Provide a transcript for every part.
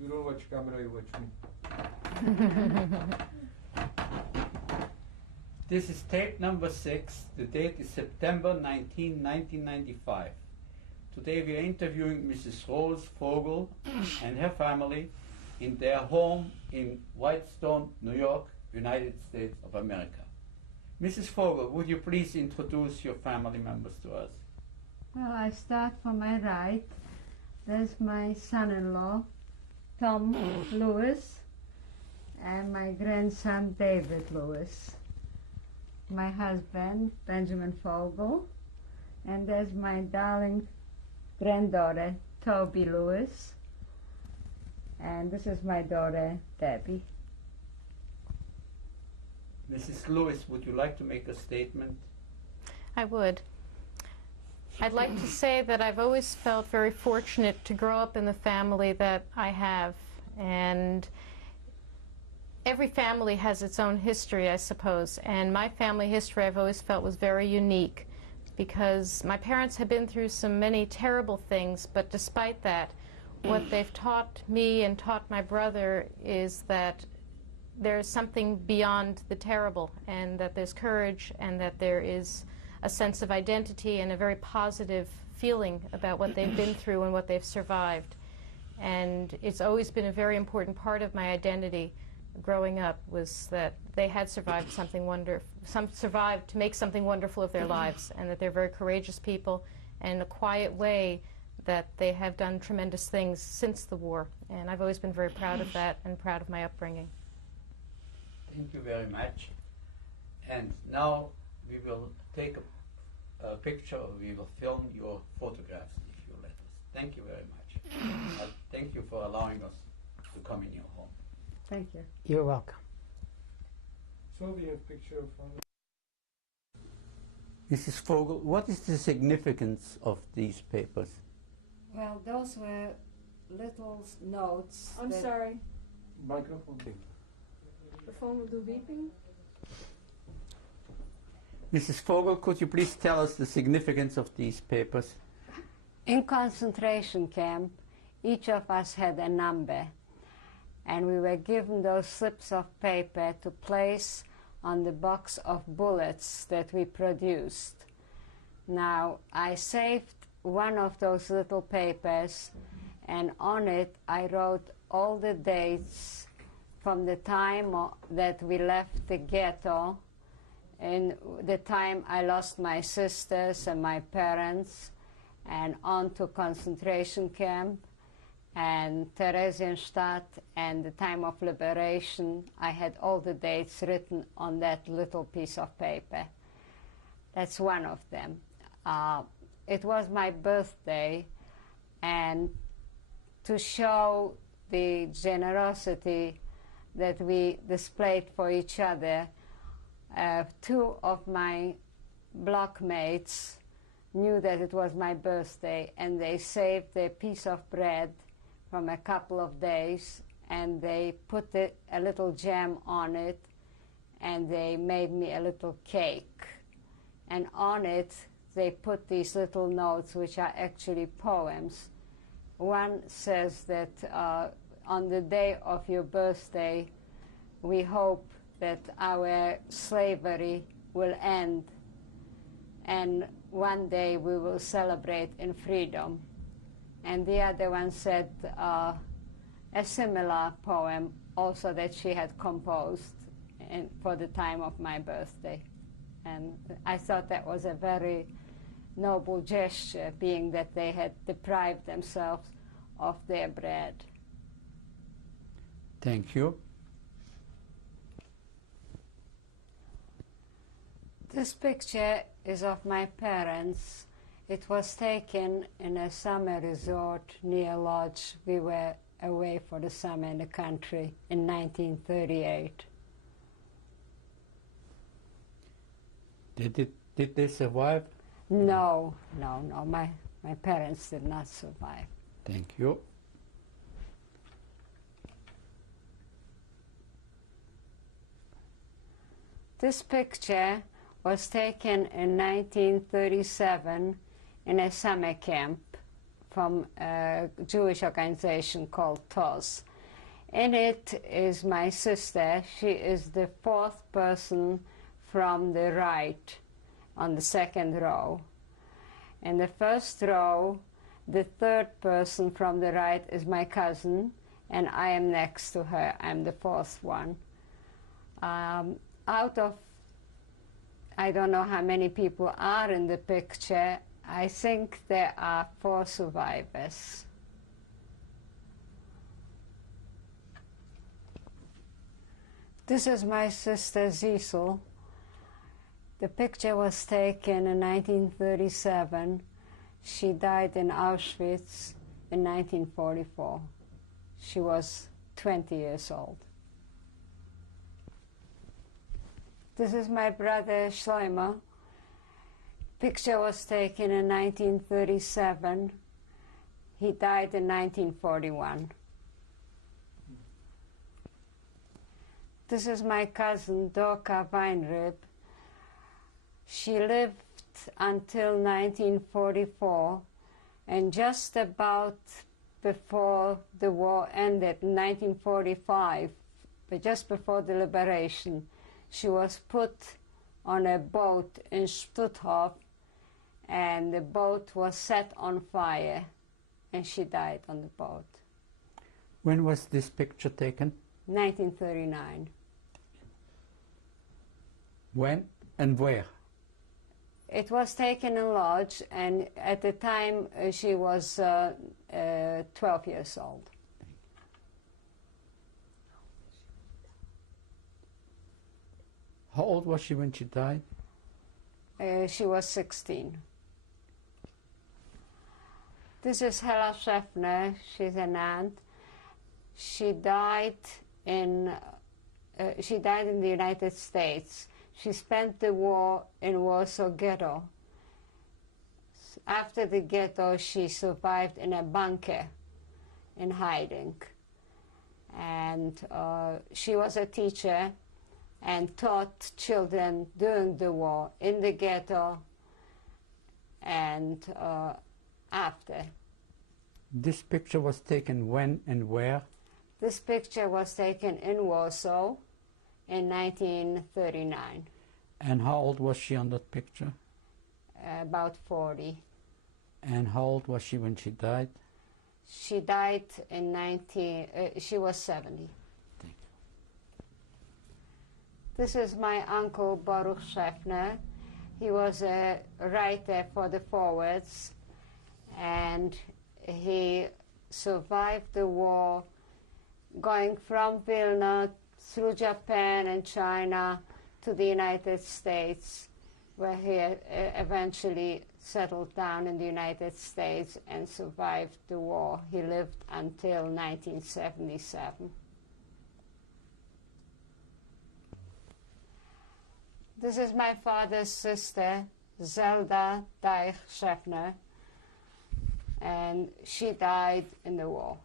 You don't watch camera, you watch me. This is tape number 6. The date is September 19, 1995. Today we are interviewing Mrs. Rose Fogel and her family in their home in Whitestone, New York, United States of America. Mrs. Fogel, would you please introduce your family members to us? Well, I start from my right. There's my son-in-law, Tom Lewis, and my grandson, David Lewis. My husband, Benjamin Fogel, and there's my darling granddaughter, Toby Lewis, and this is my daughter, Debbie. Mrs. Lewis, would you like to make a statement? I would. I'd like to say that I've always felt very fortunate to grow up in the family that I have, and every family has its own history, I suppose, and my family history I've always felt was very unique because my parents have been through many terrible things, but despite that, what they've taught me and taught my brother is that there's something beyond the terrible, and that there's courage, and that there is a sense of identity and a very positive feeling about what they've been through and what they've survived. And it's always been a very important part of my identity growing up, was that they had survived something survived to make something wonderful of their lives, and that they're very courageous people, and in a quiet way that they have done tremendous things since the war. And I've always been very proud of that and proud of my upbringing. Thank you very much. And now we will take a picture, or we will film your photographs if you let us. Thank you very much. Thank you for allowing us to come in your home. Thank you. You're welcome. So we have picture of Mrs. Fogel, what is the significance of these papers? Well, those were little notes. I'm sorry, microphone. the phone will do beeping? Mrs. Fogel, could you please tell us the significance of these papers? In concentration camp, each of us had a number, and we were given those slips of paper to place on the box of bullets that we produced. Now, I saved one of those little papers, and on it I wrote all the dates from the time that we left the ghetto, and the time I lost my sisters and my parents, and on to concentration camp, and Theresienstadt, and the time of liberation. I had all the dates written on that little piece of paper. That's one of them. It was my birthday, and to show the generosity that we displayed for each other, two of my blockmates knew that it was my birthday, and they saved a piece of bread from a couple of days, and they put a little jam on it, and they made me a little cake. And on it, they put these little notes, which are actually poems. One says that on the day of your birthday, we hope that our slavery will end, and one day we will celebrate in freedom. And the other one said a similar poem also that she had composed for the time of my birthday. And I thought that was a very noble gesture, being that they had deprived themselves of their bread. Thank you. This picture is of my parents. It was taken in a summer resort near Lodge. We were away for the summer in the country in 1938. Did they survive? No. My parents did not survive. Thank you. This picture was taken in 1937 in a summer camp from a Jewish organization called TOS. In it is my sister. She is the fourth person from the right on the second row. In the first row, the third person from the right is my cousin, and I am next to her. I'm the fourth one. Out of, I don't know how many people are in the picture, I think there are 4 survivors. This is my sister Zisel. The picture was taken in 1937. She died in Auschwitz in 1944. She was 20 years old. This is my brother Shlomo. Picture was taken in 1937. He died in 1941. This is my cousin Dorka Weinrib. She lived until 1944, and just about before the war ended in 1945, but just before the liberation, she was put on a boat in Stutthof, and the boat was set on fire, and she died on the boat. When was this picture taken? 1939. When and where? It was taken in Lodz, and at the time she was 12 years old. How old was she when she died? She was 16. This is Hella Schäffner. She's an aunt. She died in the United States. She spent the war in Warsaw Ghetto. After the ghetto, she survived in a bunker in hiding. And she was a teacher and taught children during the war in the ghetto and after. This picture was taken when and where? This picture was taken in Warsaw in 1939. And how old was she on that picture? About 40. And how old was she when she died? She died in she was 70. Thank you. This is my uncle Baruch Schäffner. He was a writer for the Forwards, and he survived the war, going from Vilna through Japan and China to the United States, where he eventually settled down in the United States and survived the war. He lived until 1977. This is my father's sister, Zelda Deich Schäffner, and she died in the war.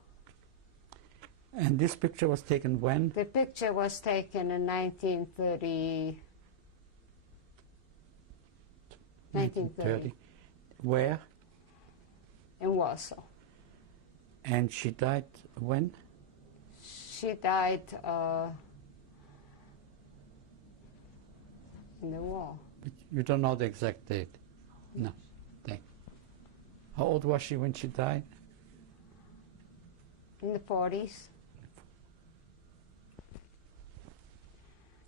And this picture was taken when? The picture was taken in 1930. 1930. Where? In Warsaw. And she died when? She died in the war. But you don't know the exact date? No. Thank you. How old was she when she died? In the 40s.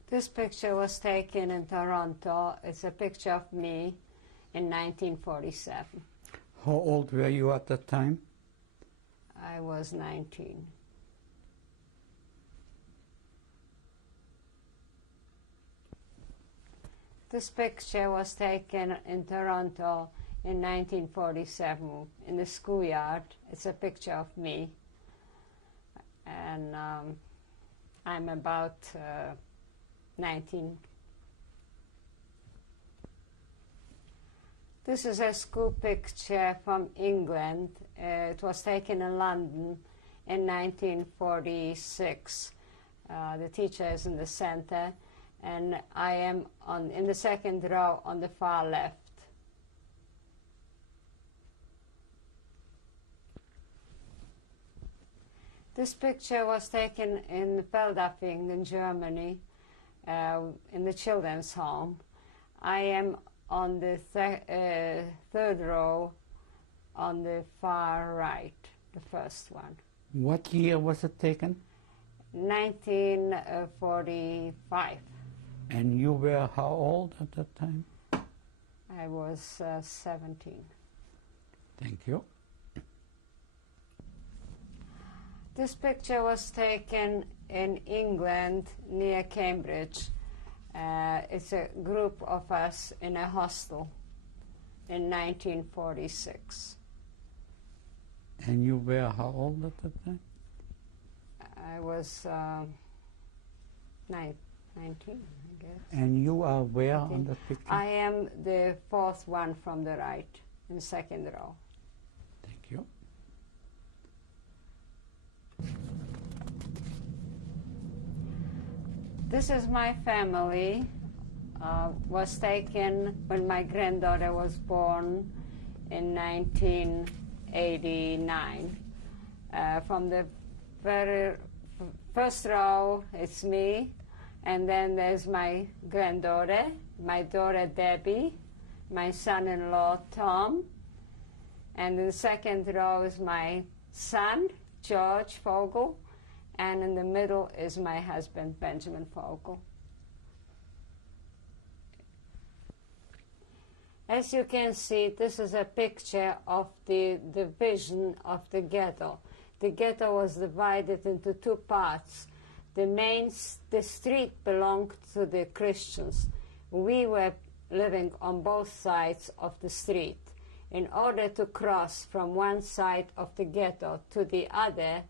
This picture was taken in Toronto. It's a picture of me in 1947. How old were you at that time? I was 19. This picture was taken in Toronto in 1947 in the schoolyard. It's a picture of me. And I'm about 19. This is a school picture from England. It was taken in London in 1946. The teacher is in the center, and I am in the second row on the far left. This picture was taken in Feldafing in Germany, in the children's home. I am on the third row on the far right, the first one. What year was it taken? 1945. And you were how old at that time? I was 17. Thank you. This picture was taken in England near Cambridge. It's a group of us in a hostel in 1946. And you were how old at that time? I was 19, I guess. And you are where on the picture? I am the fourth one from the right, in the second row. Thank you. This is my family. Was taken when my granddaughter was born in 1989. From the very first row, it's me, and then there's my granddaughter, my daughter Debbie, my son-in-law Tom, and in the second row is my son, George Fogel, and in the middle is my husband, Benjamin Fogel. As you can see, this is a picture of the division of the ghetto. The ghetto was divided into two parts. The street belonged to the Christians. We were living on both sides of the street. In order to cross from one side of the ghetto to the other,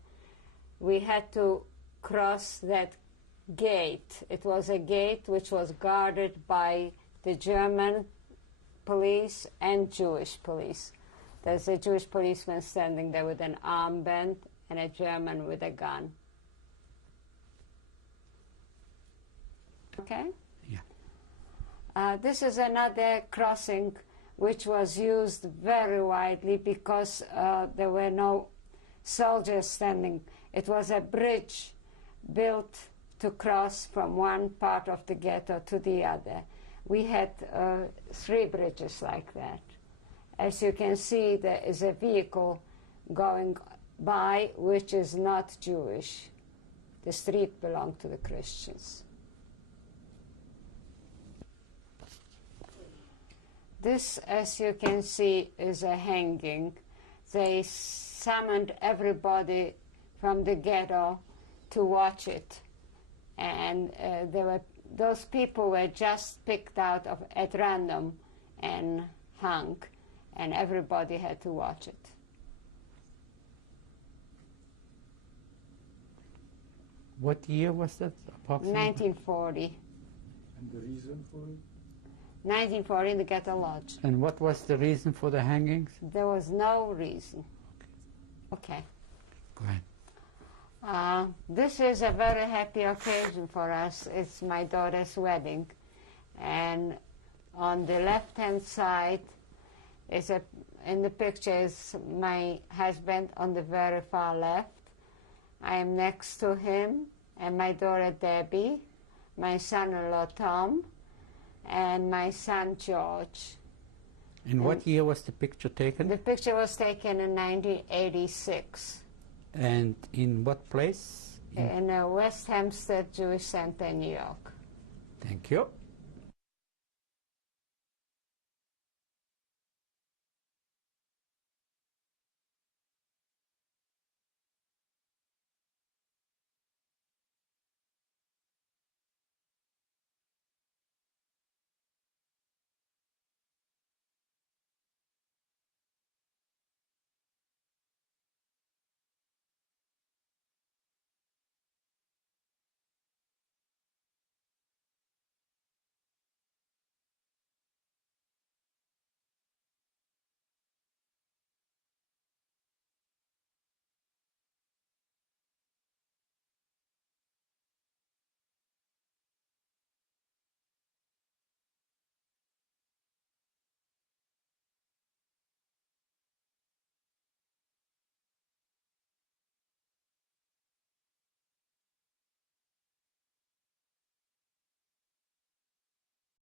we had to cross that gate. It was a gate which was guarded by the German police and Jewish police. There's a Jewish policeman standing there with an armband and a German with a gun. Okay? Yeah. This is another crossing which was used very widely because there were no soldiers standing. It was a bridge built to cross from one part of the ghetto to the other. We had 3 bridges like that. As you can see, there is a vehicle going by which is not Jewish. The street belonged to the Christians. This, as you can see, is a hanging. They summoned everybody from the ghetto to watch it. And those people were just picked out at random and hung, and everybody had to watch it. What year was that approximately? 1940. And the reason for it? 1940 in the ghetto lodge. And what was the reason for the hangings? There was no reason. Okay. Go ahead. This is a very happy occasion for us. It's my daughter's wedding. And on the left-hand side, in the picture is my husband on the very far left. I am next to him, and my daughter Debbie, my son-in-law Tom, and my son George. In what year was the picture taken? The picture was taken in 1986. And in what place? In West Hempstead Jewish Center, New York. Thank you.